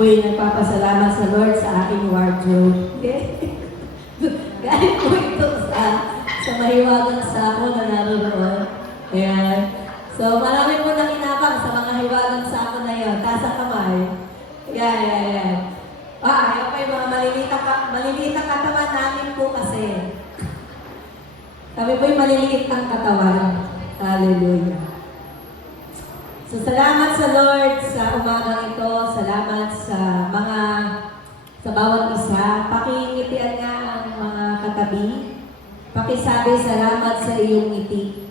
po'y nagpapasalamat sa Lord sa aking wardrobe. Okay? Galing po ito sa mahiwagang sako na naroon. Ayan. So, marami po nakinabang sa mga hiwagang sako na yun. Taas ang kamay. Ayan. Ayaw pa yung mga maliliit ang katawan namin po kasi. Kami po'y maliliit ang katawan. Hallelujah. So, salamat sa Lord sa umagang ito. Salamat sa bawat isa. Pakingitian nga ang mga katabi. Pakisabi, salamat sa iyong ngiti.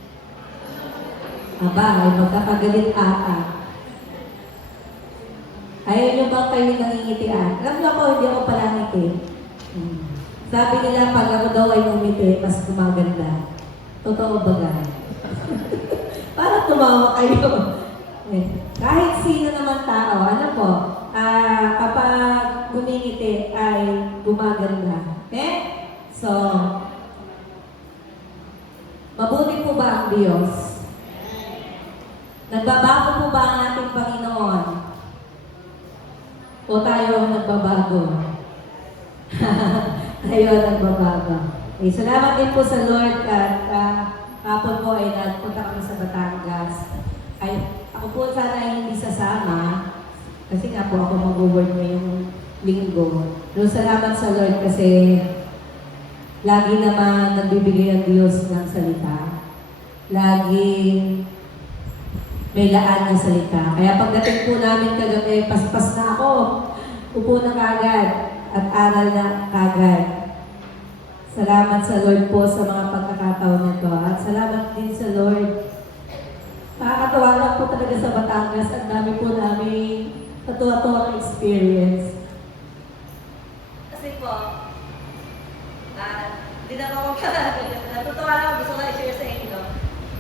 Aba, ay magkakagalit ata. Ayaw nyo ba kayo nangingitian? Alam nyo ako, hindi ako palangiti. Sabi nila, pag ako daw ay ngumiti, mas gumaganda. Totoo ba gaya? Para tumawa kayo. Kahit sino naman tao, ano po, kapag gumingiti ay gumaganda. Okay? So, mabuti po ba ang Diyos? Nagbabago po ba ang ating Panginoon? O tayo ang nagbabago? Tayo ang nagbabago. Okay, salamat din po sa Lord at kapon po ay nagpunta kami sa Batangas. Ako po sana ay hindi sasama kasi nga po ako mag-word ngayong linggo. Pero salamat sa Lord kasi lagi naman nagbibigay ang Diyos ng salita. Laging may laan ng salita. Kaya pagdating po namin kagabi, paspas na ako. Upo na kagad at aral na kagad. Salamat sa Lord po sa mga pagkakataon nito. At salamat din sa Lord. Nakakatawa lang po talaga sa Batangas. Ang dami po namin katuwa-tuwang experience. Kasi po, hindi na ako natutuwa lang, gusto ko i-share sa inyo.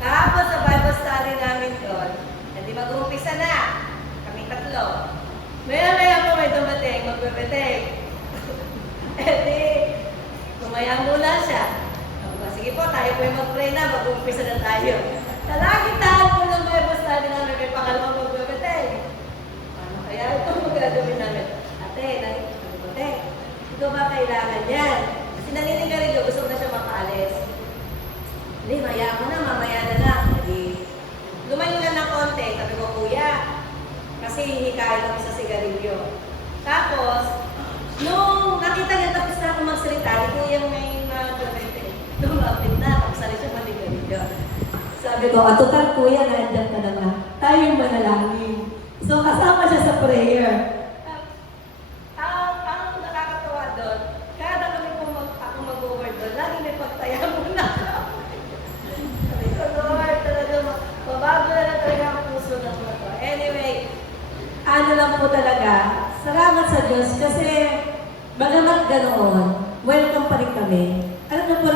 Kahapon sa Bible study namin doon, hindi mag-uumpisa na. Kaming tatlo. Maya-maya po may dumating, magbebeting. Di, tumayang muna siya. Sige po, tayo po yung mag-pray na, mag-uumpisa na tayo. Nalagitaan po ng Bible study namin, may pangalawang magbebeting. Ano kaya ito magagawin namin? Ate, ito ba kailangan yan? Kasi naninigarilyo, gusto na siya makaalis. Hindi, maya mo na, mamaya na lang. Lumayo lang ng konti, sabi ko, kuya, kasi hihikain kami sa sigarilyo. Tapos, nung nakita niya tapos na ako magsalita, ni kuya may magagawin. Lumapit na, tapos na siya maligarilyo. Sabi ko, total kuya, nandiyan ka naman. Tayo yung manalangin. So, kasama siya sa prayer. Ang nakakatawa doon, kada kami kung ako mag-over doon, lagi may pagtaya muna. Babago na lang talaga ang puso ng mga to. Anyway, ano lang po talaga, salamat sa Diyos kasi bagamat ganoon, welcome pa rin kami. Alam mo po,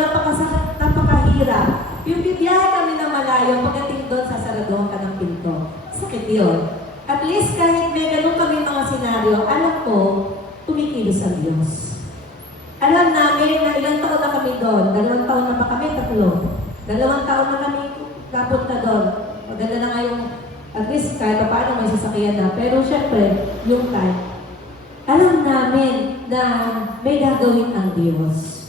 napakahirap. Yung bibiyahe kami na malayo, pagdating doon, sasaraduhan ka ng pinto. Sakit yun. At least kahit may ganun kami mga senaryo, alam ko, tumikilos ang Diyos. Alam namin na ilang taon na kami doon. 2 taon na ba kami? 3. 2 taon na kami kapunta doon. Maganda na nga yung, at least kahit pa paano may sasakyan na. Pero syempre, yung time, alam namin na may gagawin ang Diyos.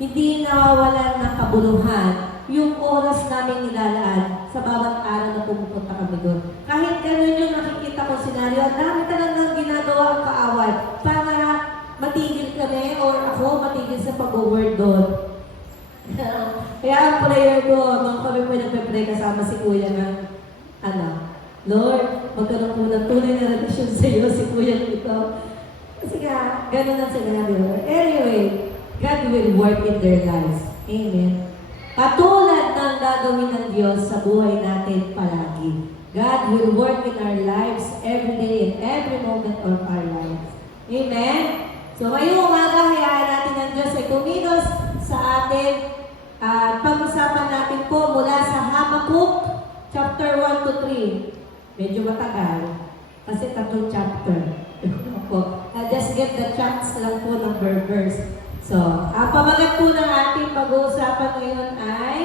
Hindi nawawalan ng kabuluhan yung oras namin nilalaan sa bawat araw na pumupunta kami doon. Kahit ganun yung nakikita ko senaryo, ang dami talagang ginagawa ang kaaway para matigil kami or ako matigil sa pag-word doon. Kaya ang prayer ko, nung kami po nagpe-pray kasama si Kuya ng Lord, magkaroon po ng tunay na relasyon sa iyo, si Kuya dito. Kasi nga, gano'n ang scenario. Anyway, God will work in their lives. Amen. Katulad ng gagawin ng Diyos sa buhay natin palagi. God will work in our lives every day and every moment of our lives. Amen? So ngayong umaga, hayaan natin ng Diyos ay kumilos sa atin. At pag-usapan natin po mula sa Habakkuk, chapter 1 to 3. Medyo matagal. Kasi 3 chapter. Just get the chance lang po ng verse. So, ang pamagat po ng ating pag-uusapan ngayon ay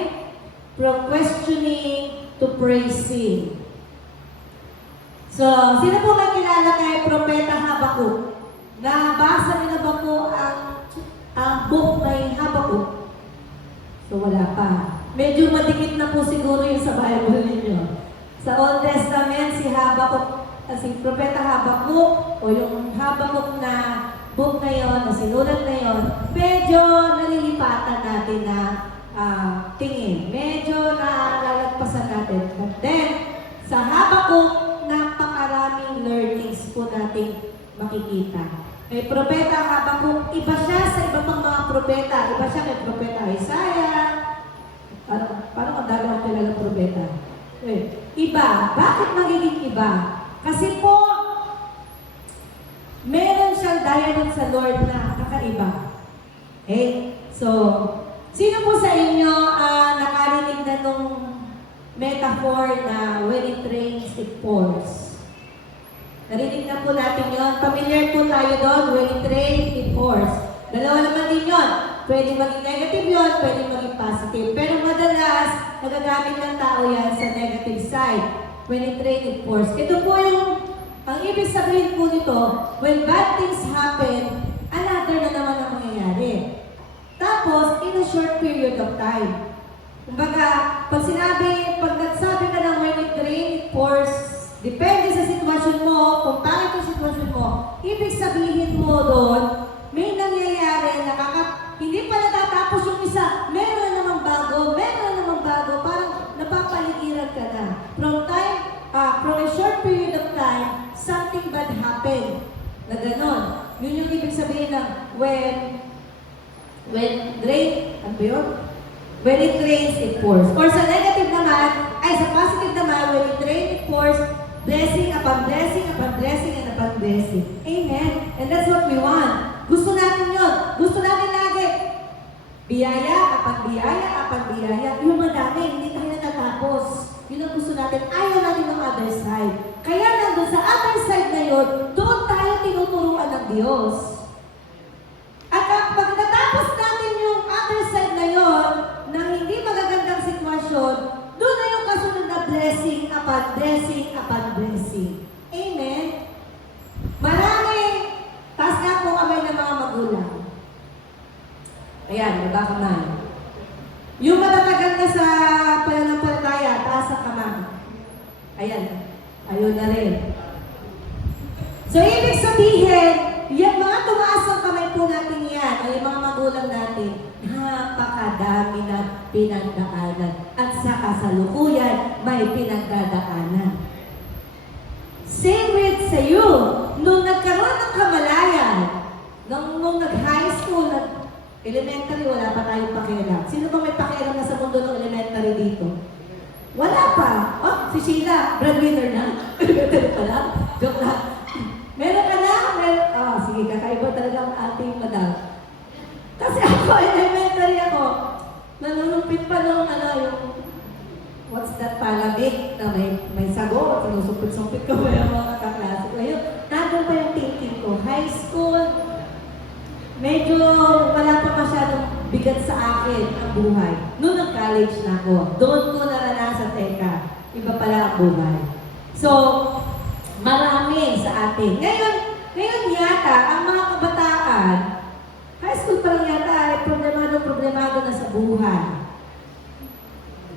From Questioning to Praising. So, sino po may kilala kay Propeta Habakuk? Nabasa niyo na ba po ang book kay Habakuk? So, wala pa. Medyo madikit na po siguro yung sa Bible ninyo. Sa Old Testament, si Habakuk, si Propeta Habakuk, o yung Habakuk na book na yon, na sinulat na yon, medyo nalilipatan natin na tingin. Medyo nalalagpasan natin. But then, sa Habakuk, napakaraming learnings po natin makikita. May Propeta Habakuk, iba siya sa iba pang mga propeta. Iba siya kay Propeta Isaiah. Parang ang dami ang kilala propeta. Iba. Bakit magiging iba? Kasi po, meron siyang dialogue sa Lord na kakaiba. Okay? So, sino po sa inyo nakarinig na nung metaphor na when it rains, it pours? Narinig na po natin yon. Familiar po tayo doon. When it rains, it pours. Dalawa naman din yun. Pwede maging negative yun, pwede maging positive. Pero madalas, nagagamit ng tao yan sa negative side. When it rains, it pours. Ito po yung, ang ibig sabihin po nito, when bad things happen, another na naman ang mangyayari. Tapos, in a short period of time. Kumbaga, pag nagsabi ka ng when it rains, it pours, depende sa sitwasyon mo, kung pangit yung sitwasyon mo, ibig sabihin mo doon, may nangyayari na hindi pa natatapos yung isa, meron na namang bago, parang napapaligiran ka na. From a short period of time, something bad happened. Na ganon. Yun yung ibig sabihin ng when it rains, it pours. Or sa negative naman, sa positive naman, when it rains, it pours, blessing upon blessing upon blessing and upon blessing. Amen? And that's what we want. Gusto natin yun. Gusto natin lagi. Biyaya upon biyaya. Yung madami, hindi tayo natatapos. Yun ang gusto natin. Ayaw natin ng other side. Kaya nandun sa other side na yun, doon tayo tinuturuan ng Diyos. At pag natapos natin yung other side na yun, na hindi magagandang sitwasyon, doon na yung kasunod na blessing upon blessing upon blessing. Amen? Taas nga po kami ng mga magulang. Ayan, diba kamay? Yung matatagal na sa pananampalataya, taas ang kamay. Ayan, ayun na rin. So, ibig sabihin, yung mga tumaas ang kamay po natin yan, ay yung mga magulang natin, napakadami na pinagdaanan. At sa kasalukuyan, may pinagdadaanan. Same with sa iyo. Nung nagkaroon ng kamalayan, nung nag-high school, elementary, wala pa tayong pakialam. Sino bang may pakialam na sa mundo ng elementary dito? Wala pa. Oh, si Sheila, breadwinner na. Elementary pa lang. Joke lang. Meron ka na? Sige, kakaiba talaga ang ating madam. Kasi ako, elementary ako. Nanunumpit pa nung yung what's that palamig na may sago, sinusupit-supit ko pa yung mga kaklase ko. Ayun, nandun pa yung thinking ko. High school, medyo wala pa masyadong bigat sa akin ang buhay. Noong nag-college na ako, doon ko naranasan, iba pala ang buhay. So, marami sa atin. Ngayon yata, ang mga kabataan, high school pa lang yata, ay problemado na sa buhay.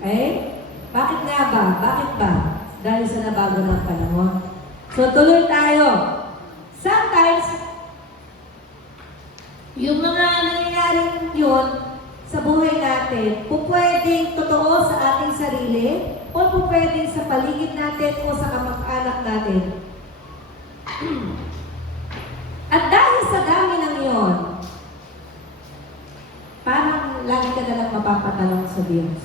Okay? Bakit nga ba? Bakit ba? Dahil sa nabago ng panahon. So, tuloy tayo. Sometimes, yung mga nangyayaring yun sa buhay natin, pwedeng totoo sa ating sarili, o pwedeng sa paligid natin o sa kamag-anak natin. At dahil sa dami ng iyon, parang lagi ka nalang mapapatalong sa Diyos.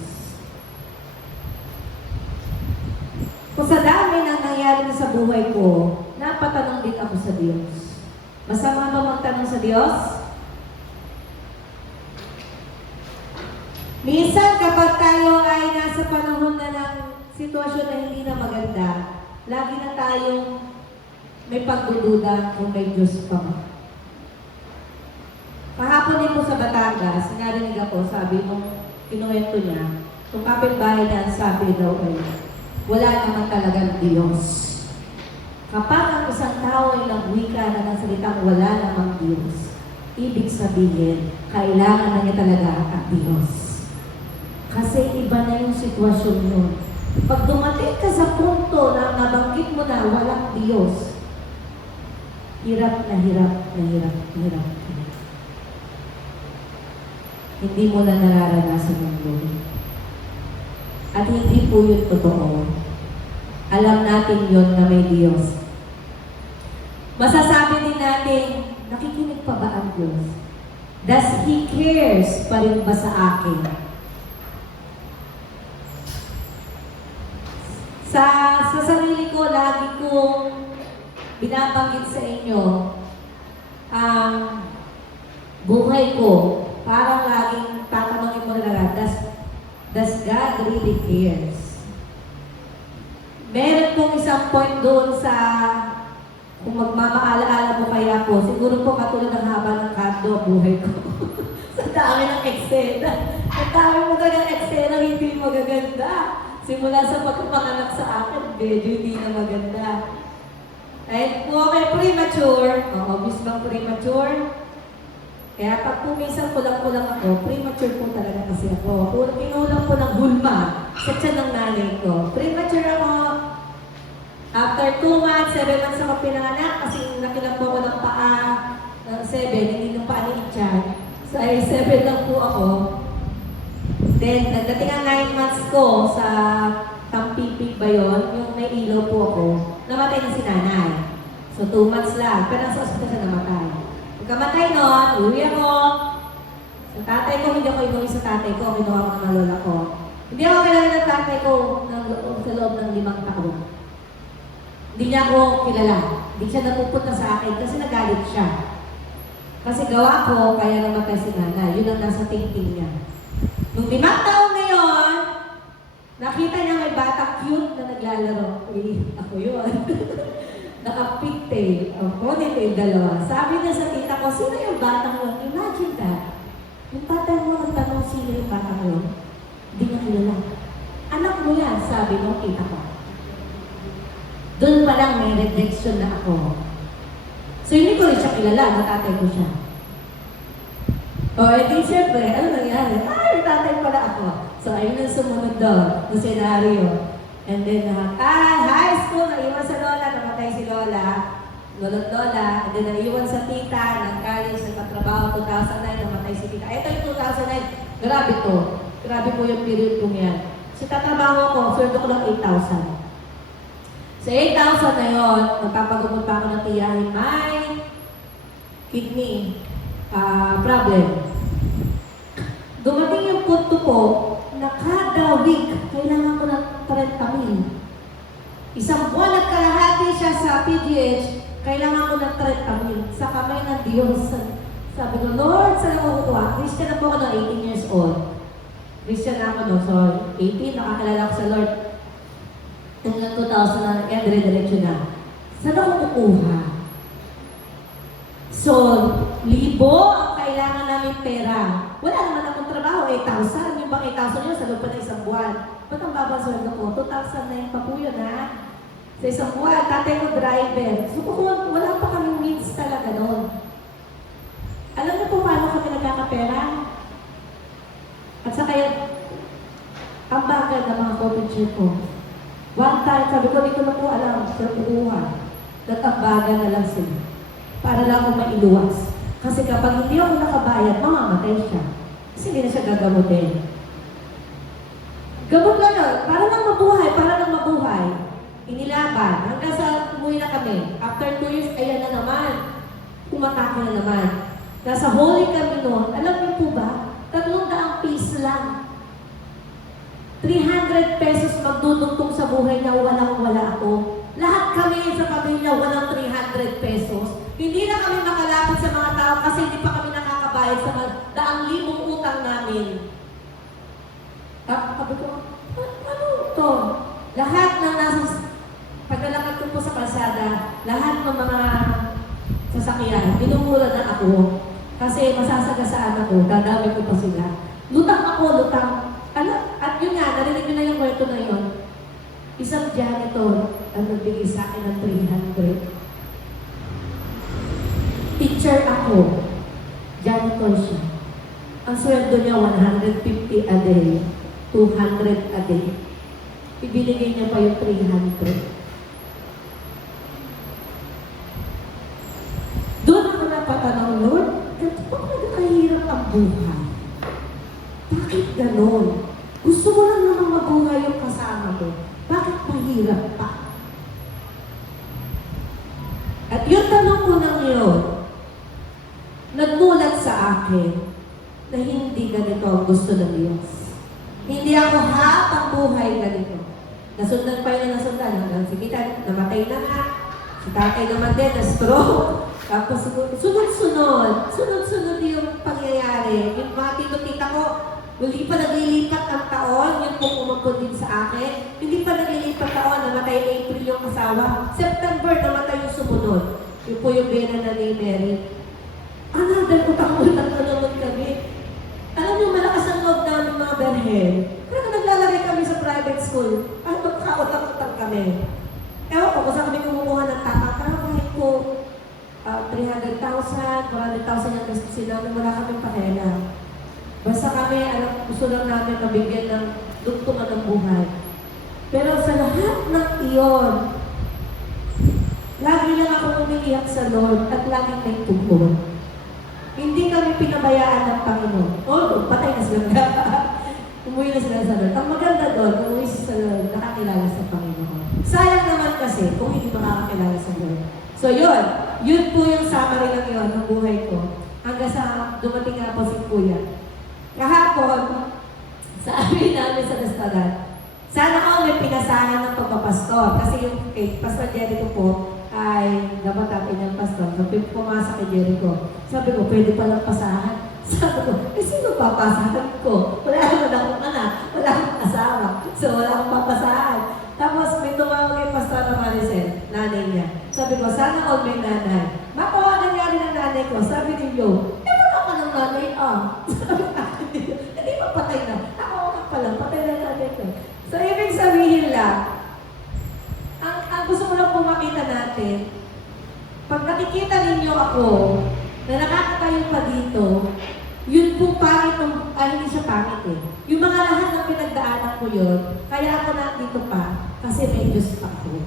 Kung sa dami ng nangyari sa buhay ko, napatanong din ako sa Diyos. Masama ba magtanong sa Diyos? Minsan kapag tayo ay nasa panahon na ng sitwasyon na hindi na maganda, lagi na tayong may pagdududa kung may Diyos pa. Kahapon din po sa Batangas, narinig ako, sabi nung kinuwento niya, kung kapitbahay na sabi daw ay, wala naman talagang Diyos. Kapag ang isang tao ay nagwika na ng salitang wala namang Diyos, ibig sabihin, kailangan na niya talaga ang Diyos. Kasi iba na yung sitwasyon nun. Pag dumating ka sa punto na nabanggit mo na walang Diyos, hirap na hirap na hirap na hirap. Hindi mo na nararanasan ng glory. At hindi po yun totoo. Alam natin yun na may Diyos. Masasabi din natin, nakikinig pa ba ang Diyos? Does He cares pa rin ba sa akin? Sa sarili ko, lagi kong binabanggit sa inyo ang buhay ko. Parang laging tatanungin mo na does God really cares? Meron pong isang point doon sa kung magmamaala-ala mo kaya ako, siguro po katulad ng haba ng kando buhay ko. Sa dami ng eksena. Ang dami mo na ng eksena, hindi magaganda. Simula sa pagkapanganak sa akin, medyo hindi na maganda. Right? Kung ako premature, obvious bang premature? Kaya pag pumisang kulang-kulang ako, premature po talaga kasi ako. Inulang ko ng hulma sa tiyan ng nanay ko. Premature ako. After 2 months, 7 months ako pinanganak kasi nakilang po ako ng paa ng 7, hindi ng paa ni Ichan. So, 7 lang po ako. Then, nagdating ang 9 months ko sa Tampipig ba yun, yung may ilaw po ako, namatay na si nanay. So, 2 months lang. Pero nasa ospital siya namatay. Pagkamatay nun, uwi ako. Sa tatay ko, hindi ako inuwi sa tatay ko, kinuha ko ng mga lola ko. Hindi ako kilala ng tatay ko sa loob ng 5 taon. Hindi niya ako kilala. Hindi siya napupunta sa akin kasi nagalit siya. Kasi gawa ko, kaya namatay si nanay. Yun ang nasa thinking niya. Nung 5 taon na yun, nakita niya may batang cute na naglalaro. Ako yun. Naka-pigtail. Ponytail dalawa. Sabi niya sa tita ko, sino yung batang yun? Imagine that. Yung tatay mo nagtanong sino yung batang yun. Hindi niya kilala. Anak mo yan, sabi mo, tita ko. Doon pa lang may rejection na ako. So hindi ko rin siya kilala, natatay ko siya. Edi siyempre, ano nangyari? Ay, tatay pala ako. So ayun ang sumunod doon, yung senaryo. And then, high school, naiwan sa lola, namatay si lola. Lolo't lola, and then naiwan sa tita, ng college, nagpatrabaho, 2009, namatay si tita. Ito yung 2009, grabe to. Grabe po yung period kong yan. So tatrabaho ko, sweldo ko lang 8,000. Sa 8,000 na yun, nagpapagamot pa ako ng tiyahin, may kidney problem. Dumating yung punto ko na kada week, kailangan ko ng 30,000. Isang buwan at kalahati siya sa PGH, kailangan ko ng 30,000. Sa kamay ng Diyos. Sabi ko, Lord, saan ako kukuha? Christian na po ako ng 18 years old. Christian na ako, no? So, 18, nakakalala ko sa Lord. Hanggang 2000 na, kaya dire-diretso na. Saan ako kukuha? So, libo ang kailangan namin pera. Wala naman akong trabaho, 8,000. Yung bang 8,000 yun, sa loob pa ng isang buwan. Ba't ang babang sweldo ko? 2,000 na yung pa po yun, ha? Sa isang buwan, tatay ko driver. So, kung wala pa kaming means talaga noon. Alam niyo po paano kami nagkakapera? At saka yung ang bagal ng mga COVID ko. One time, sabi ko, di ko na po alam, sir, kukuha. Nagkabagal na lang sila. Para lang ako mailuwas. Kasi kapag hindi ako nakabayad, mamamatay siya. Kasi hindi na siya gagamutin. Gamot lang yun. Para lang mabuhay. Inilaban. Hanggang sa umuwi na kami. After 2 years, ayan na naman. Umatake na naman. Nasa holy kami noon. Alam niyo po ba? 300 piece lang. 300 pesos magdudugtong sa buhay niya, walang-wala ako. Lahat kami sa pamilya, walang 300 pesos. Hindi na kami makalapit sa mga tao kasi hindi pa kami nakakabayad sa daang libong utang namin. Sabi ko, ano to? Lahat ng nasa, paglalakad ko po sa kalsada, lahat ng mga sasakyan, binumura na ako. Kasi masasagasaan ako, dadami ko pa sila. Lutang ako, lutang. At yun nga, narinig nyo na yung kwento na yun. Isang janitor ang nagbigay sa akin ng 300 sweldo niya 150 a day, 200 a day. Ibinigay niya pa yung 300. Doon ako napatanaw, Lord, bakit kahirap ang buhay? Bakit ganon? Gusto mo lang naman mabuhay yung kasama mo. Bakit mahirap pa? At yung tanong ko ng yun, nagmulat sa akin na hindi ganito ang gusto ng Diyos. Hindi ako habang buhay ganito. Nasundan pa yun na nasundan. Hanggang si kita, namatay na nga. Si tatay naman din, na-stroke. Tapos sunod-sunod yung pangyayari. Yung mga tito-tita ko, hindi pa naglilipat ang taon, yun po umapod din sa akin. Hindi pa naglilipat taon, namatay April yung asawa. September, namatay yung sumunod. Yun po yung bena na ni Mary. Another utang-utang na naman kami. Alam niyo, malakas ang loob namin mga berhen. Kaya naglalagay kami sa private school. Ay, magkautang-utang kami. Ewan ko, kung saan kami kumukuha ng tapang kahit po 300,000, 400,000 yung gusto sila, wala kami pakela. Basta kami, gusto lang namin mabigyan ng dugtungan ng buhay. Pero sa lahat ng iyon, lagi lang ako umiiyak sa Lord at laging may tugon. Hindi kami pinabayaan ng Panginoon. Patay na sila. Umuwi na sila sa Lord. Ang maganda doon, umuwi sila sa Lord, nakakilala sa Panginoon. Sayang naman kasi kung hindi makakakilala sa Lord. So yun po yung summary ng yun, ng buhay ko. Hanggang sa dumating nga po si Kuya. Kahapon, sabi namin sa restaurant, sana ako may pinasahan ng pagpapastor. Kasi yung Pastor Jericho po, ay dapat natin yung pastor. So, pumasok kay Jericho. Sabi ko, pwede palang pasahan. Sabi ko, sino papasahan ko? Wala akong anak, wala akong asawa. So, wala akong papasahan. Tapos, may tumawag kay Pastor Maricel, nanay niya. Sabi ko, sana all may nanay. Matawagan nga rin ang nanay ko. Sabi ni Joe, wala ka ng nanay, Sabi ko, hindi pa patay na. Ako ka pala, patay na nanay ko. So, ibig sabihin lang, ang gusto ko lang po makita natin, pag nakikita ninyo ako, na nakakatayo pa dito, yun po pangit, hindi siya pangit eh. Yung mga lahat ng pinagdaanan ko yun, kaya ako nandito pa, kasi may Diyos pa ako.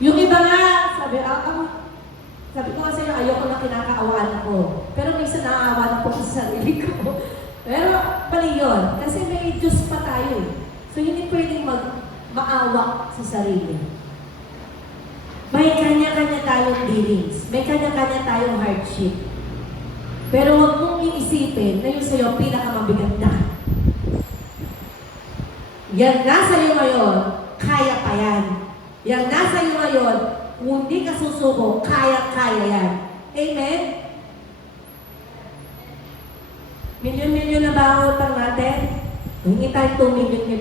Yung iba nga, sabi ko kasi ayoko na kinakaawaan ako. Pero minsan naaawa na po sa sarili ko. Pero pali yun, kasi may Diyos pa tayo eh. So, hindi pwedeng maawa sa sarili. May kanya-kanya tayong dealings. May kanya-kanya tayong hardship. Pero huwag mong iisipin na yung sa'yo pinakamabigat na. Yan nasa iyo ngayon, kaya pa yan. Yan nasa iyo ngayon, kung hindi ka susuko, kaya-kaya yan. Amen? Milyon-milyon na ba ang utang natin? Hingi tayo 2 million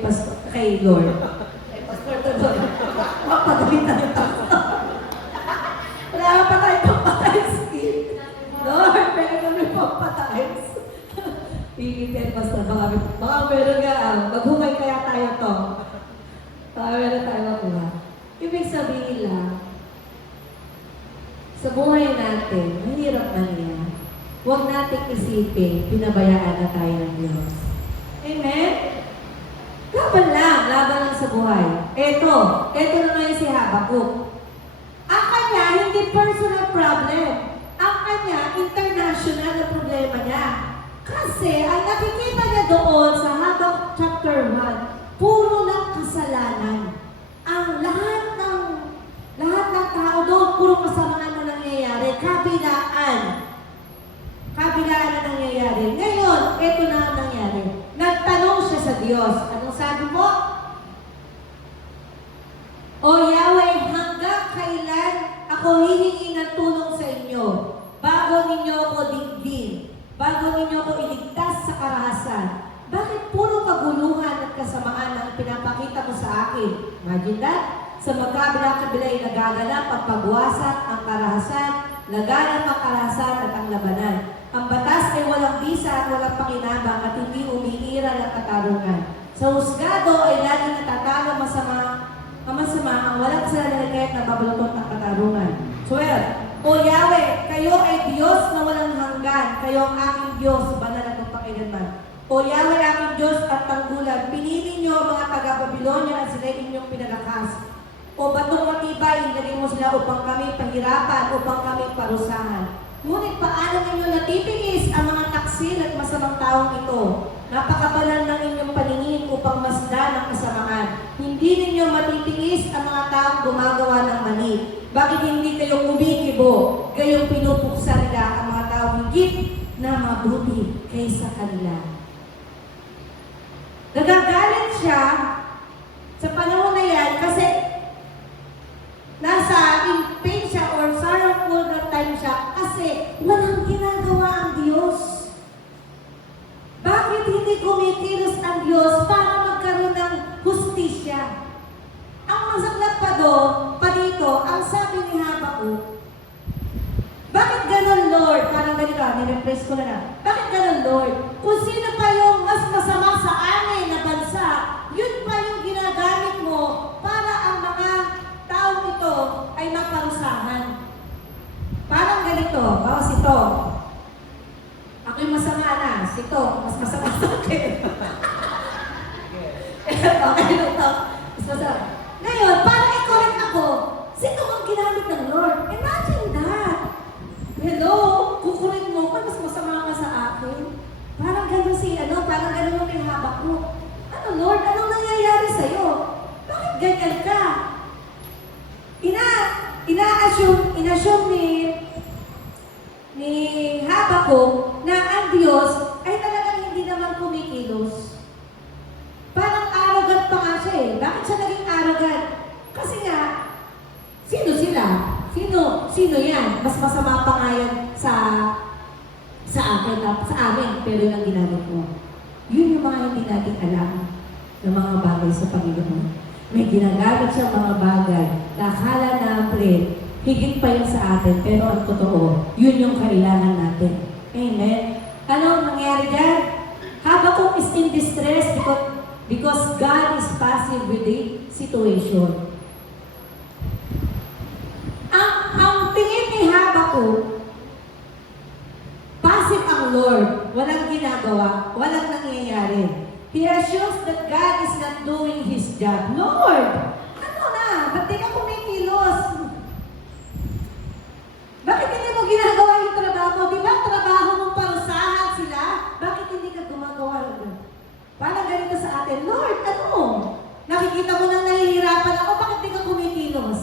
kay Lord. Kay Pastor Todor. Mapadali tayo. Wala pa tayo pampatayos. Lord, pwede kami pampatayos. Hingi tayo, Pastor. Baka meron nga, maghumay kaya tayo to. Baka meron tayo makuha. Ibig sabihin lang, sa buhay natin, mahirap na niya. Huwag nating isipin, pinabayaan na tayo ng Diyos. Amen? Laban lang sa buhay. Ito na ngayon si Habakuk. Ang kanya, hindi personal problem. Ang kanya, international na problema niya. Kasi, ang nakikita niya doon sa Habakuk chapter 1, puro ng kasalanan. Ang lahat ng tao doon, puro kasamaan na nangyayari. Kabilaan na nangyayari. Ngayon, ito na ang nangyari. Nagtanong siya sa Diyos. Anong sabi mo? O Yahweh, hanggang kailan ako hihingi ng tulong sa inyo bago ninyo ako digdin, bago ninyo ako iligtas sa karahasan? Bakit puro kaguluhan at kasamaan ang pinapakita mo sa akin? Imagine that? Sa magkabila-kabila ay nagaganap ang pagwasak, ang karahasan, laganap ang karahasan at ang labanan. Ang batas ay walang bisa at walang pakinabang at hindi umiiral ang katarungan. Sa husgado ay laging natatalo masama ang walang salalagay na babalatot ng katarungan. 12. O Yahweh, kayo ay Diyos na walang yan, kayo ang aking Diyos, banal at magpakailanman. O Yahweh aking Diyos at tanggulan, pinili niyo ang mga taga-Babylonia at sila inyong pinalakas. O batong matibay, ilagay mo sila upang kami pahirapan, upang kami parusahan. Ngunit paano ninyo natitiis ang mga taksil at masamang taong ito? Napakabanal ng inyong paningin upang masdan ang kasamaan. Hindi ninyo matitiis ang mga taong gumagawa ng mali. Bakit hindi kayo kumikibo? Gayong pinupuksa nila ang mga taong higit na mabuti kaysa kanila. Nagagalit siya sa panahon na yan kasi nasa in pain siya or sorrowful na time siya kasi walang ginagawa ang Diyos. Bakit hindi kumikilos ang Diyos para magkaroon ng hustisya? Ang masaklap pa dito, ang sabi ni Habakuk, bakit ganun, Lord? Parang ganito, nirefresh ko na lang. Bakit ganun, Lord? Kung sino pa yung mas masama sa amin na bansa, yun pa yung ginagamit mo para ang mga taong ito ay maparusahan. Parang ganito, bawas ito. Ako'y masama na, sito, mas masama sa akin. Okay lang ito, mas masama. Ngayon, para i-correct ako, sino ang ginamit ng Lord? Imagine that. Hello, kukunin mo pa, mas masama ka sa akin. Parang gano'n parang gano'n yung may Habakuk. Ano Lord, anong nangyayari sa'yo? Bakit ganyan ka? Ina-assume ni Habakuk na ang Diyos ay talagang hindi naman kumikilos. Parang arrogant pa nga siya eh. Bakit siya naging arrogant? Kasi nga, sino sila? Sino yan? Mas masama pa nga yan sa amin, pero yun ang ginamit mo. Yun yung mga hindi natin alam ng mga bagay sa Panginoon. May ginagamit siya mga bagay na akala natin, higit pa yun sa atin, pero ang totoo, yun yung kailangan natin. Amen? Ano ang nangyari dyan? Habakuk is in distress because God is passive with the situation. Ang tingin ni Habakuk, passive ang Lord, walang ginagawa, walang nangyayari. He assumes that God is not doing His job. Lord, ano na? Ba't di ka kumikilos? Bakit hindi mo ginagawa yung trabaho? Di ba trabaho mong parusahan sila? Bakit hindi ka gumagawa? Parang ganito sa atin, Lord, ano? Nakikita mo nang nahihirapan ako, bakit di ka kumikilos?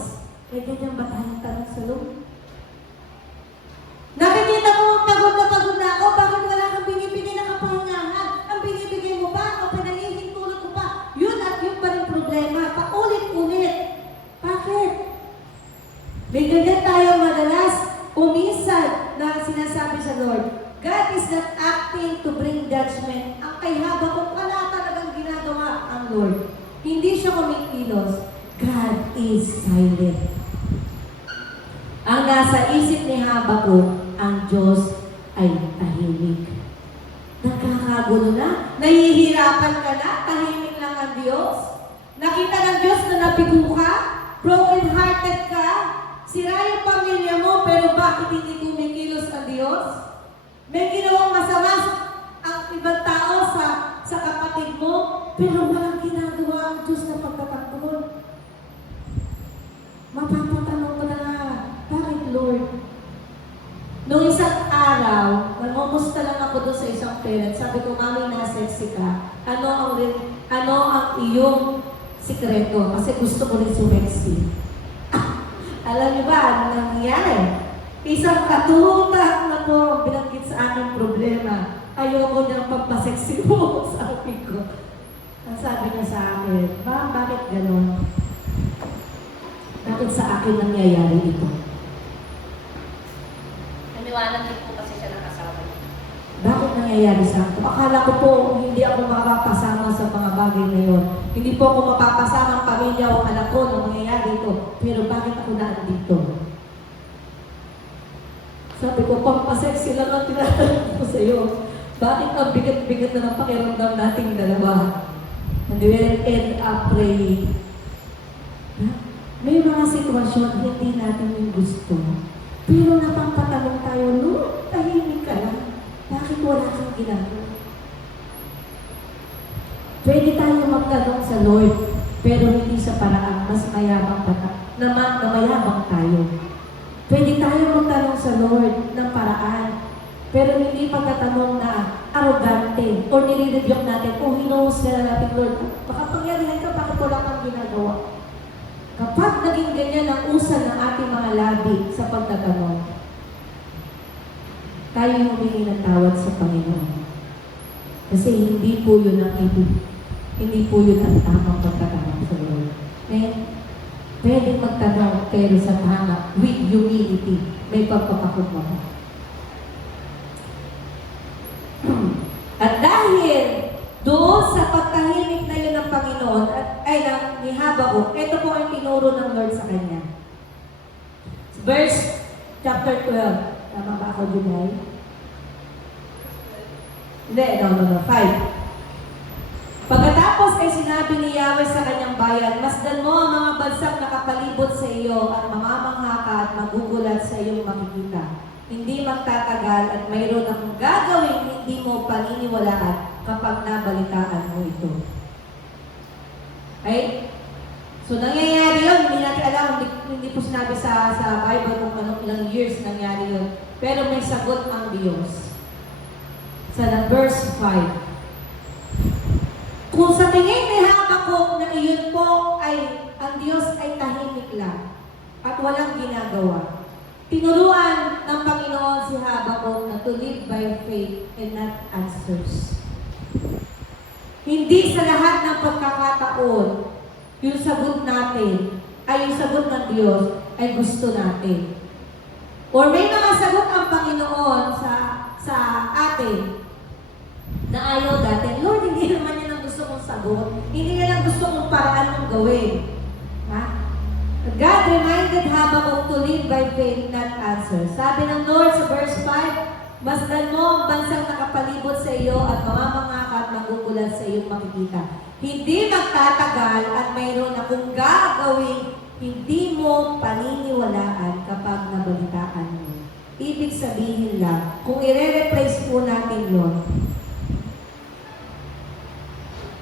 Eh, ganyan ba tayong tanong sa loob? Nakikita mo pagod na ako, bakit wala kang binibigay na kapahingahan? Ang binibigay mo ba? O pinahihintulot mo pa? Yun at yun pa rin problema. Paulit-ulit. Bakit? May ganyan tayo madalas uminsan na sinasabi sa Lord, God is not acting to bring judgment. Ang kay Habakuk, wala talagang ginagawa ang Lord. Hindi siya kumikilos. God is silent. Ang nasa isip ni Habakuk, ang Diyos ay tahimik. Nagkakagulo na? Nahihirapan ka na? Tahimik lang ang Diyos? Nakita ng Diyos na nabigo ka? Broken-hearted ka? Sira yung pamilya mo, pero bakit hindi kumikilos ang Diyos? May ginawang masama ang ibang tao sa kapatid mo, pero walang ginagawa ang Diyos na pagtatanggol. Mapapatanong ko na, bakit Lord? Noong isang araw, nangumusta lang ako doon sa isang parent. Sabi ko, Mami, na-sexy ka. Ano ang iyong sikreto? Kasi gusto ko rin sumexy. Alam niyo ba, ano nangyari? Isang katutak na po ang binanggit sa aking problema. Ayoko niyang pagpasexy mo, sabi ko. Ang sabi niya sa akin, bakit gano'n? Bakit sa akin nangyayari ito? Naniwanan din po kasi siya ng asawa niya. Bakit nangyayari sa akin? Akala ko po hindi ako makapasama sa mga bagay na yun. Hindi po ako mapapasama ang pamilya o anak ko nung nangyayari ito. Pero bakit ako naandito? Sabi ko, pampasexy lang ang tinatanong ko sa iyo. Bakit ang bigat-bigat na ng pakiramdam nating dalawa? And we will end up praying. May mga sitwasyon hindi natin yung gusto. Pero napapatanong tayo, Lord, tahimik ka lang. ginagawa. Pwede tayo magtanong sa Lord, pero hindi sa paraan mas mayabang na mayabang tayo. Pwede tayo magtanong sa Lord ng paraan, pero hindi pagkatanong na arrogante o nire-rebuke natin, o hinuhusga na natin, Lord, baka pangyarihan ka, bakit wala kang ginagawa? Kapag naging ganyan ang usal ng ating mga labi sa pagtatanong, tayo humingi ng tawad sa Panginoon. Kasi hindi po yun ang ibig. Hindi po yun ang tamang pagtatanong sa Lord. Pwede magtanong, pero sa tama, with humility, may pagpapakumbaba. At dahil doon sa pagtahimik na yun ng Panginoon, ni Habakkuk, ito po ang tinuro ng Lord sa kanya. Verse chapter 12. Tama ba ako, Junay? Hindi, no. 5. Pagkatapos ay sinabi ni Yahweh sa kanyang bayan, masdan mo ang mga bansang nakapalibot sa iyo at mamamangha ka at magugulat sa iyong makikita. Hindi magtatagal at mayroon akong gagawin hindi mo paniniwalaan kapag nabalitaan mo ito. Okay? So, nangyayari yun. Hindi natin alam. Hindi po sinabi sa Bible kung anong ilang years nangyari yun. Pero may sagot ang Diyos. Sa verse 5. Kung sa tingin ni Habakkuk na iyon po ay ang Diyos ay tahimik lang at walang ginagawa, tinuruan ng Panginoon si Habakkuk na to live by faith and not answers. Hindi sa lahat ng pagkakataon, yung sagot natin ay yung sagot ng Diyos ay gusto natin. Or may mga sagot ang Panginoon sa atin na ayaw dati. Lord, hindi naman yan ang gusto kong sagot. Hindi yan ang gusto kong paraan mong gawin. Ha? God reminded Habakkuk to live by faith, not answer. Sabi ng Lord sa verse 5, masdan mo ang bansang nakapalibot sa iyo at mamamangha ka at magugulat sa iyong makikita. Hindi magtatagal at mayroon akong gagawin hindi mo paniniwalaan kapag nabalitaan mo. Ibig sabihin lang, kung i-replace po natin yun,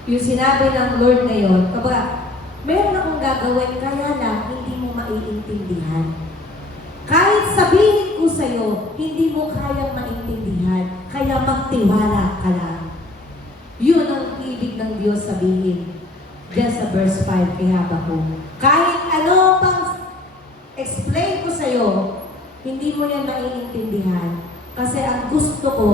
yung sinabi ng Lord na yun, kapag meron akong gagawin, kaya lang hindi mo maiintindihan. Kahit sabihin ko sa'yo, hindi mo kayang maintindihan, kaya magtiwala ka lang. Yun ang ibig ng Diyos sabihin. Diyan sa verse 5 kay Habakkuk. Kahit ano pang explain ko sa'yo, hindi mo yan maiintindihan. Kasi ang gusto ko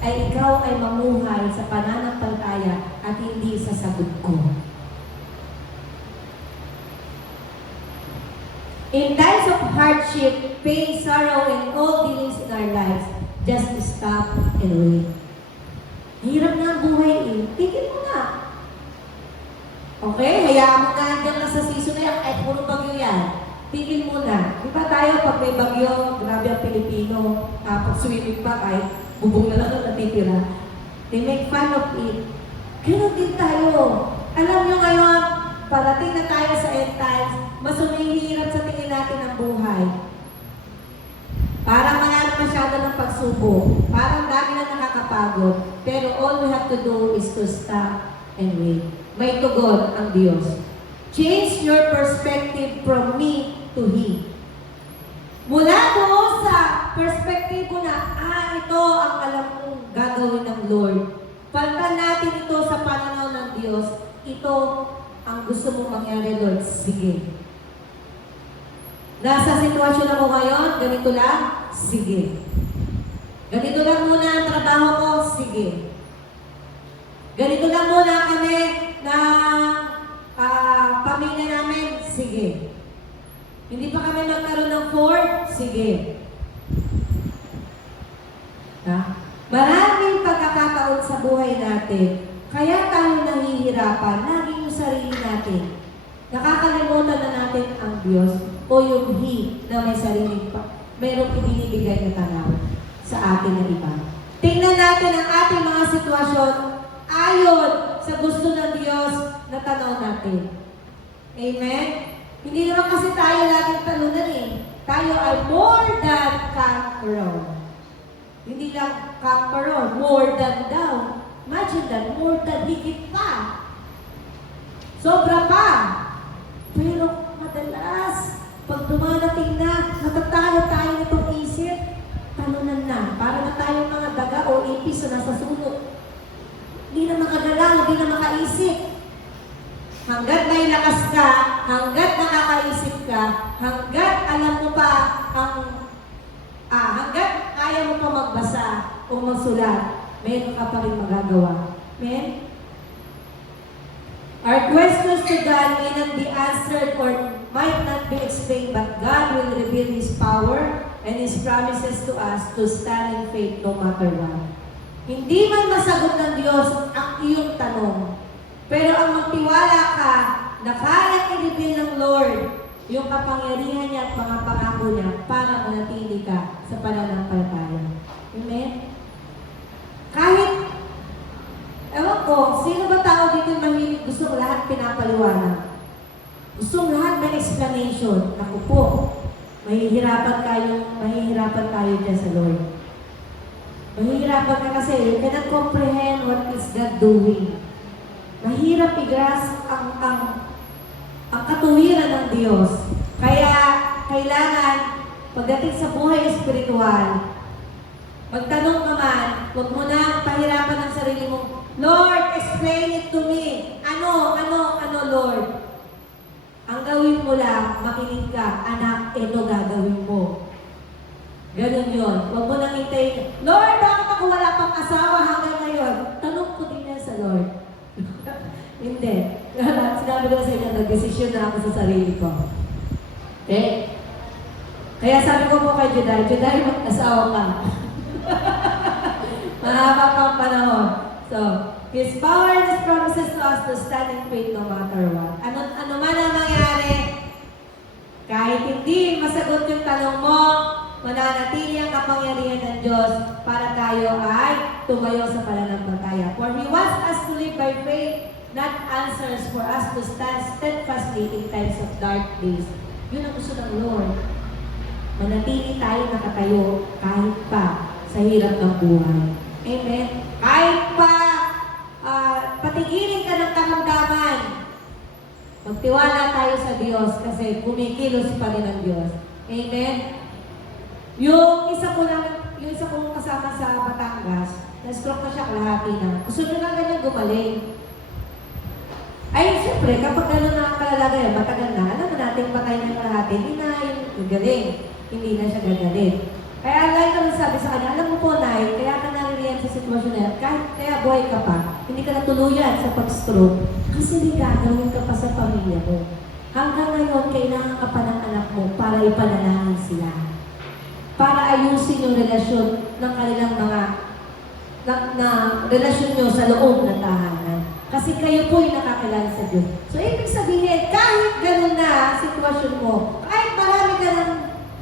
ay ikaw ay mamuhay sa pananampalataya at hindi sa sagot ko. In times of hardship, pain, sorrow, and all dealings in our lives, just stop and wait. Hirap nga ang buhay eh. Tigil mo na. Okay? Hayaan mo na hanggang sa season na yan. Ay, puro bagyo yan. Tigil mo na. Di ba tayo pag may bagyo, grabe ang Pilipino, pag swimming pa kahit bubong na lang ang natitira. They make fun of it. Ganun din tayo. Alam nyo ngayon, parating na tayo sa end times, mas humihirap sa tingin natin ang buhay. Parang wala na masyado ng pagsubok. Parang dami na nakakapagod. Pero all we have to do is to stop and wait. May tugon ang Diyos. Change your perspective from me to He. Mula doon sa perspektibo na, ito ang alam kong gagawin ng Lord. Palitan natin ito sa pananaw ng Diyos. Ito ang gusto mong mangyari, Lord. Sige. Nasa sitwasyon ako ngayon, ganito lang, sige. Ganito lang muna ang trabaho ko, sige. Ganito lang muna kami na pamilya namin, sige. Hindi pa kami magkaroon ng Ford, sige. Ha? Maraming pagkakataon sa buhay natin, kaya tayo nahihirapan, lagi yung sarili natin. Nakakalimutan na natin ang Diyos o yung He na may sarili pa. Mayroong ibinibigay na tanaw sa atin na iba. Tingnan natin ang ating mga sitwasyon ayon sa gusto ng Diyos na tanaw natin. Amen? Hindi naman kasi tayo laging talunan eh. Tayo ay more than conqueror. Hindi lang conqueror, more than daw. Imagine that, more than, higit pa. Sobra pa. Pero madalas, pag dumadating na, natatalo tayo nitong isip, talunan na. Para na tayong mga daga o ipis na nasa sulok. Hindi na makagalaw, hindi na makaisip. Hanggat may lakas ka, hanggat nakakaisip ka, hanggat alam mo pa hanggat kaya mo pa magbasa o magsulat, mayroon ka pa rin magagawa. Amen? Our questions to God may not be answered or might not be explained, but God will reveal His power and His promises to us to stand in faith no matter what. Hindi man masagot ng Diyos ang iyong tanong, pero ang magtiwala ka na kaya i-reveal ng Lord yung kapangyarihan niya at mga pangako niya para manatili ka sa pananampalataya. Amen? Kahit, ewan ko, sino ba tao dito mahilig gusto lahat pinapaliwanag? Gusto lahat may explanation. Ako po, mahihirapan tayo dyan sa Lord. Mahihirapan ka kasi, you cannot comprehend what is God doing. Mahirap i-grasp ang katuwiran ng Diyos. Kaya, kailangan, pagdating sa buhay espiritual, magtanong ka man, huwag mo na pahirapan ang sarili mo, Lord, explain it to me. Ano, Lord? Ang gawin mo lang, makinig ka, anak, ito gagawin mo. Ganun yun. Huwag mo nang hintayin, Lord, bakit ako wala pang asawa hanggang ngayon? Tanong ko din yan sa Lord. Hindi. Sinabi ko sa inyo, nag-desisyon na ako sa sarili ko. Okay? Kaya sabi ko po kay Juday, mag-asawa ka. Mahaba pang panahon. So, His power and His promises to us to stand in faith no matter what. Ano man ang mangyari, kahit hindi masagot yung tanong mo, mananatili ang kapangyarihan ng Diyos para tayo ay tumayo sa pananampalataya. For He wants us to live by faith, not answers for us to stand steadfastly in times of dark days. Yun ang gusto ng Lord. Manatili tayo nakatayo kahit pa sa hirap ng buhay. Amen? Kahit pa patigilin ka ng karamdaman, magtiwala tayo sa Diyos kasi kumikilos pa rin ang Diyos. Amen? Yung isa kong kasama sa Batangas, na-stroke na siya kalahati na. Gusto nyo na ganyan gumaling. Ay, siyempre, kapag gano'n na kalalagay, matagal na, alam mo natin patay na yung kalahati, hindi na yung galing. Hindi na siya gagaling. Kaya like kami sabi sa kanya, alam mo po, Nay, kaya ka naririyan sa sitwasyon na yan, kahit kaya buhay ka pa, hindi ka natuluyan sa pag-stroke, kasi may gagawin ka pa sa pamilya mo. Hanggang ngayon, kailangan ka pa ng anak mo para ipanalangin sila. Para ayusin yung relasyon ng kanilang mga na relasyon nyo sa loob ng tahanan. Kasi kayo po yung nakakilala sa Diyos. So, ibig sabihin, kahit ganun na sitwasyon mo, kahit marami ka ng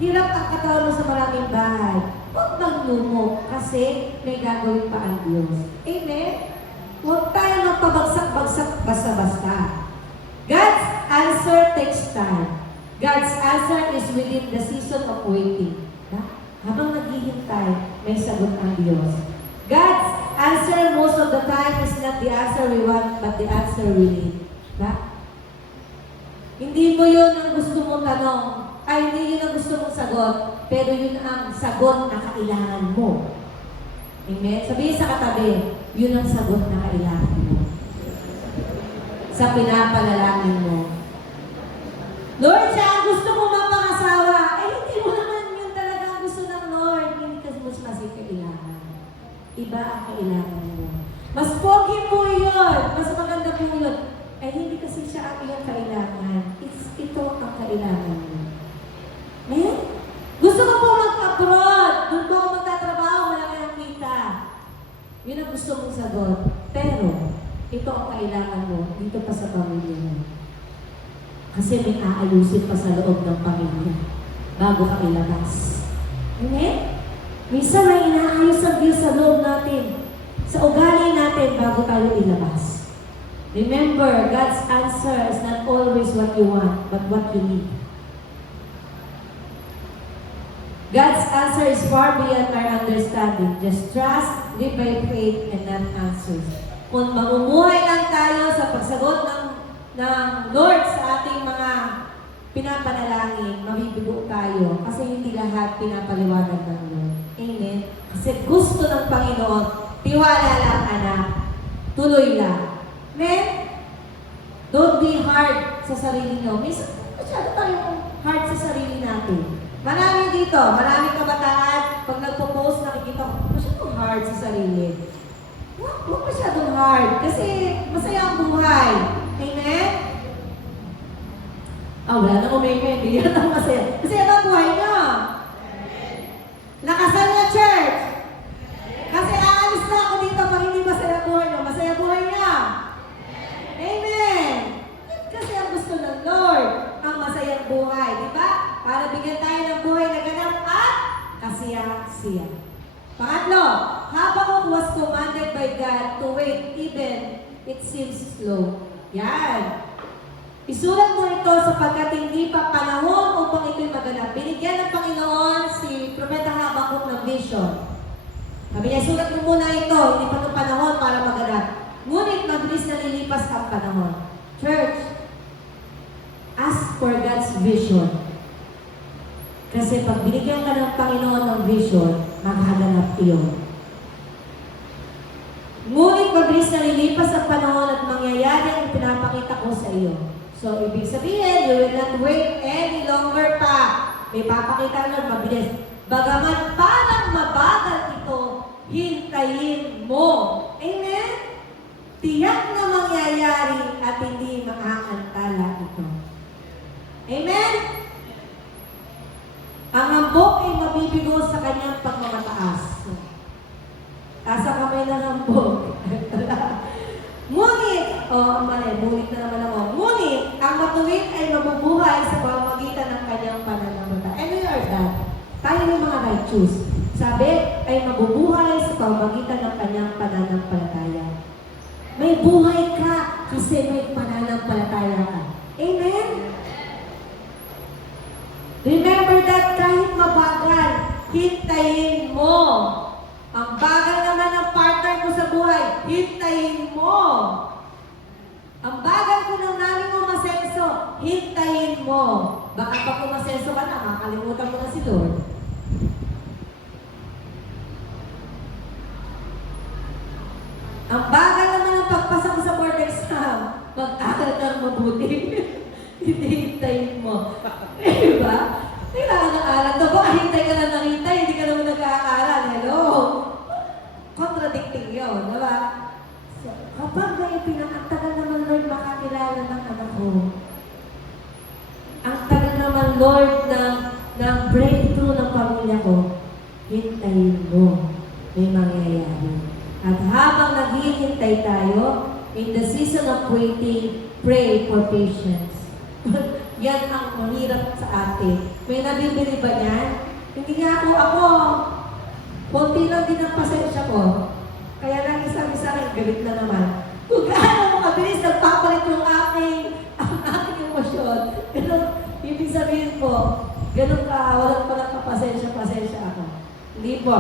hirap ang katawan mo sa maraming bahay, huwag maglumo kasi may gagawin pa ang Diyos. Amen? Huwag tayo magpabagsak-bagsak basta-basta. God's answer takes time. God's answer is within the season of waiting. Habang naghihintay, may sagot ang Diyos. God's answer most of the time is not the answer we want, but the answer we need. Hindi mo yun ang gusto mong tanong, ay hindi yun ang gusto mong sagot, pero yun ang sagot na kailangan mo. Amen? Sabihin sa katabi, yun ang sagot na kailangan mo. Sa pinapanalangin mo. Lord, siya ang gusto mo mapangasawa. Eh, hindi mo naman yun talaga ang gusto ng Lord. Hindi ka mas kailangan. Iba ang kailangan mo. Mas pogi mo yun. Mas maganda mo yun. Eh, hindi kasi siya ang iyong kailangan. Ito ang kailangan mo. Eh? Gusto ko po mag-abroad. Doon po ako magtatrabaho. Malaki ang kita. Yun ang gusto mong sagot. Pero, ito ang kailangan mo dito pa sa pamilya mo. Kasi may aayusin pa sa loob ng pamilya bago ka ilabas. Amen? Minsan may inaayos ang Diyos sa loob natin, sa ugali natin bago tayo ilabas. Remember, God's answer is not always what you want, but what you need. God's answer is far beyond our understanding. Just trust, live by faith, and not answers. Kung mamumuhay lang tayo sa pagsagot ng Lord sa ating mga pinapanalangin, mabibigo tayo kasi hindi lahat pinapaliwanag ng Lord. Amen? Kasi gusto ng Panginoon, tiwala lang anak, tuloy lang. Amen? Don't be hard sa sarili nyo. Minsan, masyado tayong hard sa sarili natin. Marami dito, maraming kabataan, pag nagpo-post, nakikita ko, masyadong hard sa sarili. Huwag masyadong hard, kasi masaya ang buhay. Amen? Wala na umeme, hindi yan ang masaya. Kasi ano ang buhay niyo? Lakasan niyo, church! Kasi aalis na ako dito pag hindi masaya buhay niyo. Masaya buhay niya. Amen! Kasi ang gusto ng Lord, ang masayang buhay. Di ba? Para bigyan tayo ng buhay na ganap at kasiya-siya. Pangatlo, Habakkuk was commanded by God to wait even it seems slow. Yan. Isulat mo ito sapagkat hindi pa panahon upang ito'y maganap. Binigyan ng Panginoon si Propeta Habakkuk ng vision. Sabi niya, sulat mo muna ito, hindi pa ito panahon para maganap. Ngunit mabilis na lilipas ang panahon. Church, ask for God's vision. Kasi pag binigyan ka ng Panginoon ng vision, maghaganap iyon. Ngunit mabilis na lilipas ang panahon at mangyayari ang pinapakita ko sa iyo. So, ibig sabihin, you will not wait any longer pa. May papakita nun, mabilis. Bagaman parang mabagal ito, hintayin mo. Amen? Tiyak na mangyayari at hindi maaantala ito. Amen? Ang hambok ay mabibigo sa kanyang pagmamataas. Asa kamay ng hambok. Ngunit, ngunit na naman ako. Ngunit, ang matuwid ay mabubuhay sa pamamagitan ng kanyang pananampalataya. And we are that. Tayo yung mga righteous. Sabi, ay mabubuhay sa pamamagitan ng kanyang pananampalataya. May buhay ka kasi may pananampalataya ka. Amen? Remember that kahit mabagal, hintayin mo. Ang bagal naman ng partner mo sa buhay, hintayin mo. Ang bagal ko nang namin mo masenso, hintayin mo. Baka pag umasenso ka na, makakalimutan mo na si Lord. Ang bagal naman ng pagpasa mo sa board exam, mag-aral kang mabuti. Hintayin mo. Diba? Kailangan ng aral. Baka hintay ka lang nakita, hindi ka naman nag-aaral. Hello? Contradicting yun, diba? So, kapag may pinakatagal naman, Lord, makakilala ng anak ko. Ang tagal naman, Lord, ng breakthrough ng pamilya ko, hintayin mo. May mangyayari. At habang naghihintay tayo, in the season of waiting, pray for patience. Yan ang mahirap sa atin. May nabibili ba yan? Hindi nga ako. Kunti lang din ang pasensya ko. Kaya lang isabi sa akin, galit na naman. Kung gaano mo kabilis, nagpapalit yung aking emosyon. Ganun, ibig sabihin po, ganun ka, walang palang kapasensya ako. Hindi po.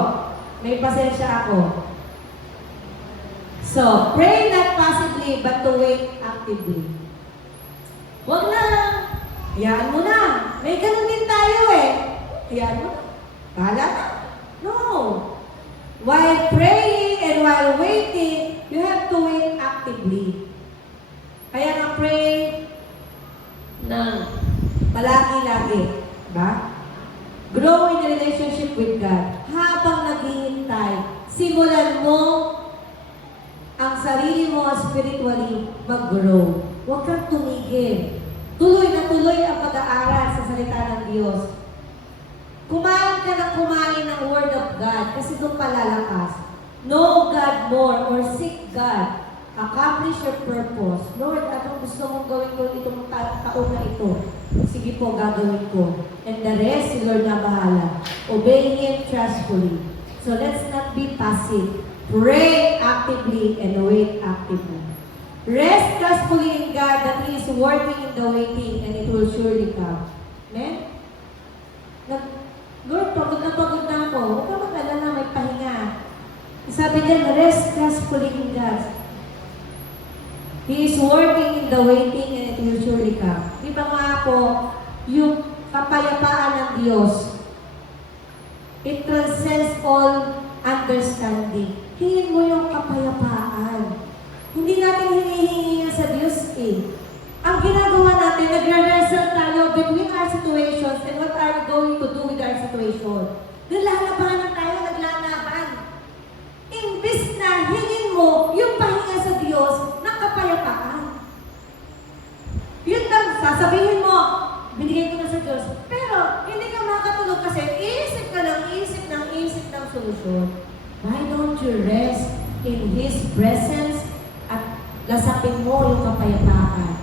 May pasensya ako. So, pray not passively, but to wait actively. Huwag na. Hayaan mo na. May ganun din tayo eh. Hayaan mo na. Bahala na. No. While praying and while waiting, you have to wait actively. Kaya nga pray na palagi-lagi. Diba? Grow in a relationship with God. Habang naghihintay, simulan mo ang sarili mo spiritually mag-grow. Huwag kang tumigil. Tuloy na tuloy ang pag-aaral sa salita ng Diyos. Kumain ka ng kumain ng Word of God kasi doon palalakas. Know God more or seek God. Accomplish your purpose. Lord, anong gusto mong gawin ko itong taon na ito? Sige po, gagawin ko. And the rest, si Lord na bahala. Obey Him trustfully. So let's not be passive. Pray actively and wait actively. Rest trustfully in God that He is working in the waiting and it will surely come. Amen? Lord, pagod na Sabi niya, rest trustfully in God. He is working in the waiting and it will surely come. Di ba nga po, yung kapayapaan ng Diyos, it transcends all understanding. Hingin mo yung kapayapaan. Hindi natin hinihingi yan sa Diyos eh. Ang ginagawa natin, nagre-wrestle tayo between our situations and what are we going to do with our situation. Naglalabanan tayo, naglalaban. Imbis na hingin mo yung pahinga sa Diyos ng kapayapaan. Yun lang, sasabihin mo, binigay ko na sa Diyos. Pero, hindi ka makatulog kasi iisip ka ng isip ng solusyon. Why don't you rest in His presence at lasapin mo yung kapayapaan?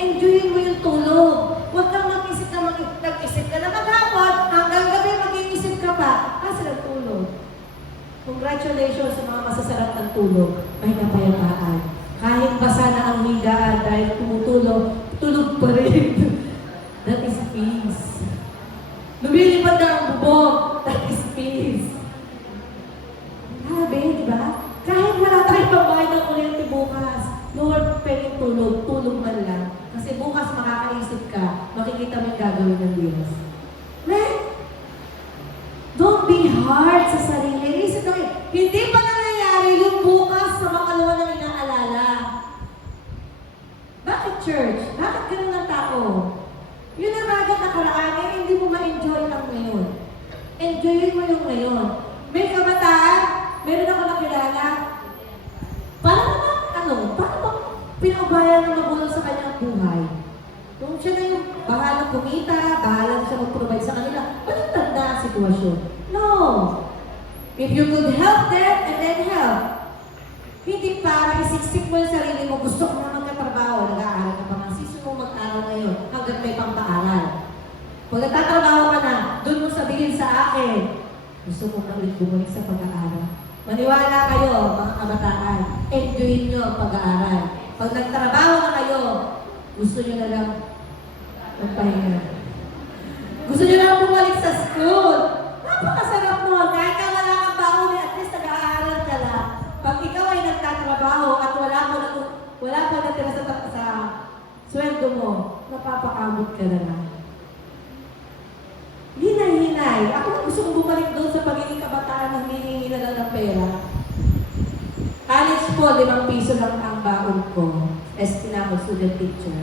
Enjoyin mo yung tulog. Huwag kang mag-isip ka na maghapon, hanggang gabi mag-iisip ka pa. Kasi nagtulog. Congratulations sa mga masasarap ng tulog. May kapayapaan. Kahit basa na ang higaan dahil tumutulog, tulog pa rin. That is peace. Lumilipad na ang bubog. That is peace. Grabe, di ba? Kahit wala tayong pambayad ng kuryente bukas, Lord, pwedeng tulog man lang. Kasi bukas makakaisip ka, makikita mo yung gagawin ng Diyos. Right? Don't be hard sa sarili. Isip namin, hindi pa nangyayari yung bukas sa makalawa ng inaalala. Bakit church? Bakit ganun ang tao? Yun ang agad nakaraan, eh, hindi mo ma-enjoy ang ngayon. Enjoyin mo yung ngayon. May kabataan, meron ako nakilala. Paano pinaubayan ng magulang sa kanyang buhay? Kung siya na yung bahalang kumita, bahalang siya mag-provide sa kanila, walang tanda ang sitwasyon. No! If you could help them and then help, hindi para isiksik mo yung sarili mo, gusto ko na magkatrabaho, nag-aaral ka pa nga, siso mo mag-aaral ngayon hanggang may pang-paaral. Pag nagtatrabaho ka na, doon mo sabihin sa akin, gusto mo na ulit bumalik sa pag-aaral. Maniwala kayo, mga kabataan, enjoyin nyo ang pag-aaral. Pag nagtrabaho na kayo, gusto nyo na lang magpahinga. Gusto nyo na lang bumalik sa school. Napakasarap mo. Kahit ka wala kang baon, at least nag-aaral ka lang. Pag ikaw ay nagtatrabaho at wala pa natira sa sweldo mo, napapakamot ka na lang. Hinay-hinay. Ako na gusto kong bumalik doon sa pagiging kabataan na hinihingi na lang ng pera. College po, 5 piso lang ang baon ko. Estina ko, student teacher.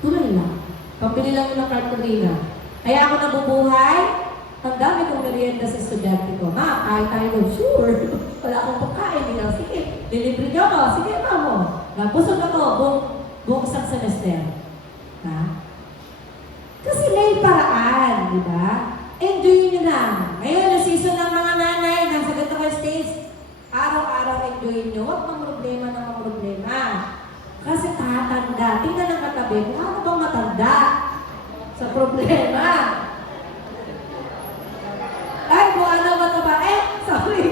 Tuloy lang. Pambili lang ng kartolina. Kaya ako nabubuhay, ang dami kong merienda sa estudyante ko. Ma, kahit tayo, sure. Wala akong pagkain. Hindi lang, sige, delivery niyo ako. Sige, ma mo. Napusog ako buong isang semester. Ha? Kasi may paraan, di ba? Enjoy nyo na. Ngayon, yung season ng mga nanay, nasa ganito kayo stage, araw-araw enjoy nyo. Huwag mang problema na mang problema. Kasi tatanda. Tingnan ang katabi mo. Ano bang matanda sa problema? Ay, kung ano mataba. Sorry.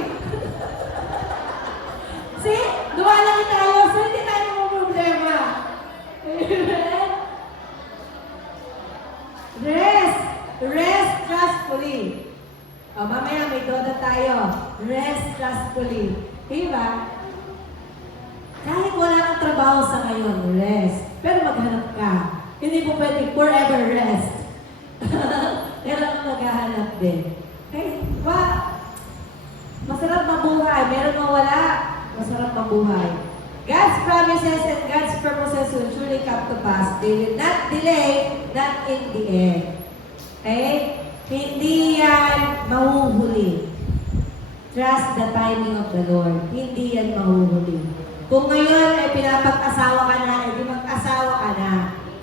See? Lumalaki tayo. So, hindi tayo mga problema. Rest trustfully. O, mamaya may doda tayo. Rest trustfully. Diba? Kahit wala kang trabaho sa ngayon, rest. Pero maghanap ka. Hindi mo pwede forever rest. Pero maghahanap din. Okay? Masarap mabuhay. Meron mo wala, masarap mabuhay. God's promises and God's purposes will surely come to pass. They will not delay, not in the end. Okay? Hindi yan mahuhuli. Trust the timing of the Lord. Hindi yan mahuhuli. Kung ngayon ay pinapag-asawa ka na, hindi mag-asawa ka na.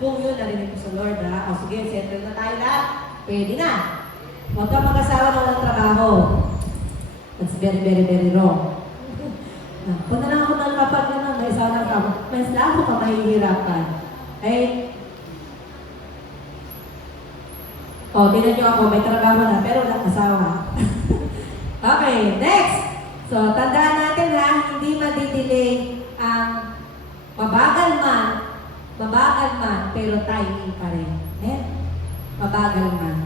Kung yun, narinig ko sa Lord, ha? O sige, settle na tayo lahat. Pwede na. Huwag ka mag-asawa na walang trabaho. That's very, very, very wrong. Kung na lang ako ng kapag na may asawa ng trabaho, mas lalo ka mahihirapan. Okay? O, tingnan nyo ako, may trabaho na, pero walang asawa. Okay, next! So, tandaan natin ha, hindi madidelay ang mabagal man, pero timing pa rin. Mabagal man.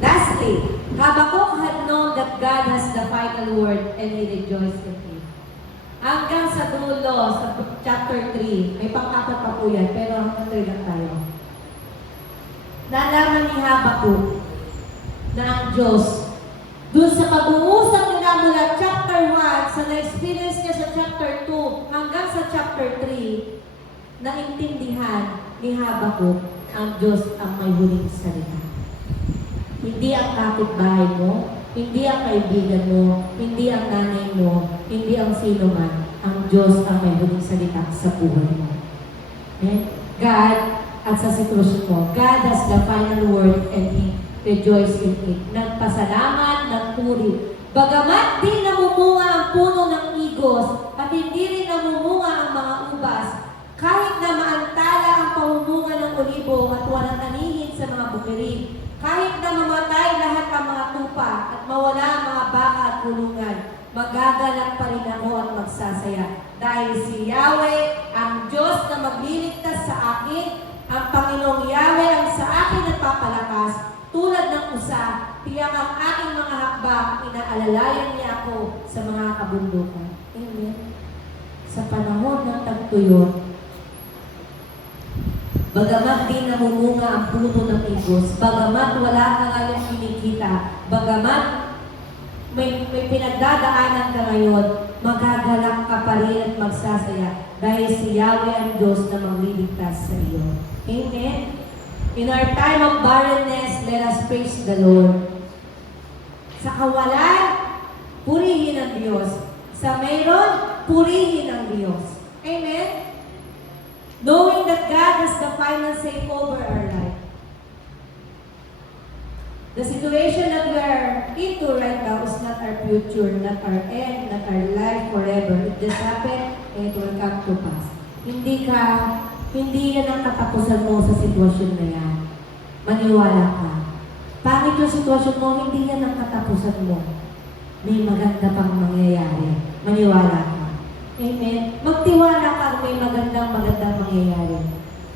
Lastly, Habakkuk had known that God has the final word and he rejoiced in it. Hanggang sa dulo, sa chapter 3, may pang-apat pa po yan, pero hanggang 3 lang tayo. Nalaman ni Habakkuk na ang Diyos, dun sa pag-uusap nila mula chapter 1, sa na-experience niya sa chapter 2, hanggang sa chapter 3, naintindihan ni Habakkuk ang Diyos ang may huling salita. Hindi ang kapitbahay mo, hindi ang kaibigan mo, hindi ang nanay mo, hindi ang sino man. Ang Diyos ang may huling salita sa buhay mo. Okay? God, at sa sitwasyon mo, God has the final word and He rejoiced in it. Nagpasalamat, nagpuri. Bagamat di namumunga ang puno ng igos at hindi rin namumunga ang mga ubas, kahit na maantala ang pamumunga ng olibo at walang tanihin sa mga bukiri, kahit na mamatay lahat ang mga tupa at mawala ang mga baka at kulungan, magagalak pa rin ako at magsasaya. Dahil si Yahweh, ang Diyos na magliligtas sa akin, ang Panginoong Yahweh ang sa akin nagpapalakas, tulad ng usa, tiyak ang aking mga hakbang, inaalalayan niya ako sa mga kabundukan. Amen. Sa panahon ng tagtuyot, bagamat di namumunga ang puno ng igos, bagamat wala ka ngayong kinikita, bagamat may pinagdadaanan ka ngayon, magagalak ka pa rin at magsasaya dahil si Yahweh ang Diyos na magliligtas sa iyo. Amen? In our time of barrenness, let us praise the Lord. Sa kawalan, purihin ang Diyos. Sa mayroon, purihin ang Diyos. Amen? Knowing that God has the final say over our life. The situation that we are into right now is not our future, not our end, not our life forever. It just happened and it will come to pass. Hindi yan ang katapusan mo sa sitwasyon na yan. Maniwala ka. Pangit yung sitwasyon mo, hindi yan ang katapusan mo. May maganda pang mangyayari. Maniwala ka. Amen. Magtiwala ka, may magandang mangyayari.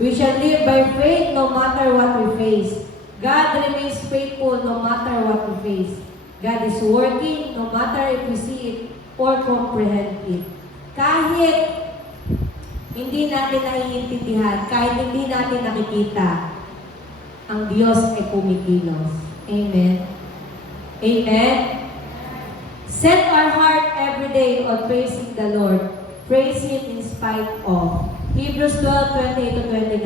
We shall live by faith no matter what we face. God remains faithful no matter what we face. God is working no matter if we see it or comprehend it. Kahit hindi natin naiintindihan, kahit hindi natin nakikita, ang Diyos ay kumikilos. Amen. Amen. Set our heart every day on praising the Lord. Praise Him in spite of. Hebrews 12:28-29,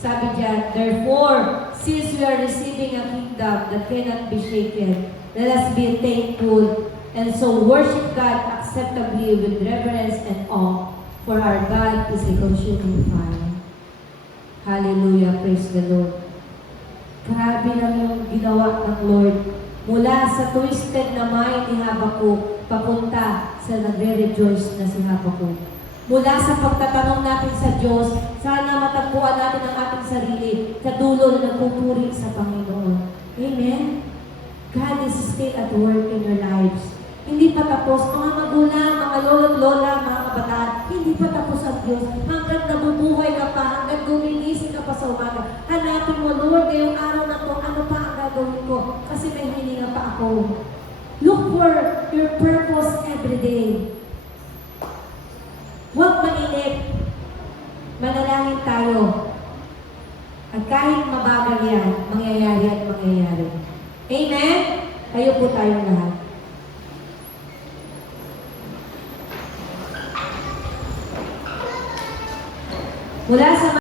sabi diyan, therefore, since we are receiving a kingdom that cannot be shaken, let us be thankful and so worship God acceptably with reverence and awe, for our God is a consuming fire. Hallelujah, praise the Lord. Grabe lang yung ginawa ng Lord. Mula sa twisted na mind ni Habakkuk, papunta sa nagre-rejoice na si Habakkuk. Mula sa pagtatanong natin sa Diyos, sana matagpuan natin ang ating sarili sa dulo na nagpupuri sa Panginoon. Amen? God is still at work in your lives. Hindi pa tapos. Mga magulang, mga lolo't lola, mga kabataan, hindi pa tapos ang Diyos. Hanggang nabubuhay ka pa, hanggang gumigising ka pa sa umaga. Hanapin mo, Lord, ngayong araw na to, ano pa ang gagawin ko? Kasi may hininga pa ako. Look for your purpose every day. Huwag mainip. Manalangin tayo. At kahit mabagal yan, mangyayari at mangyayari. Amen? Tayo po tayong lahat. Mula sa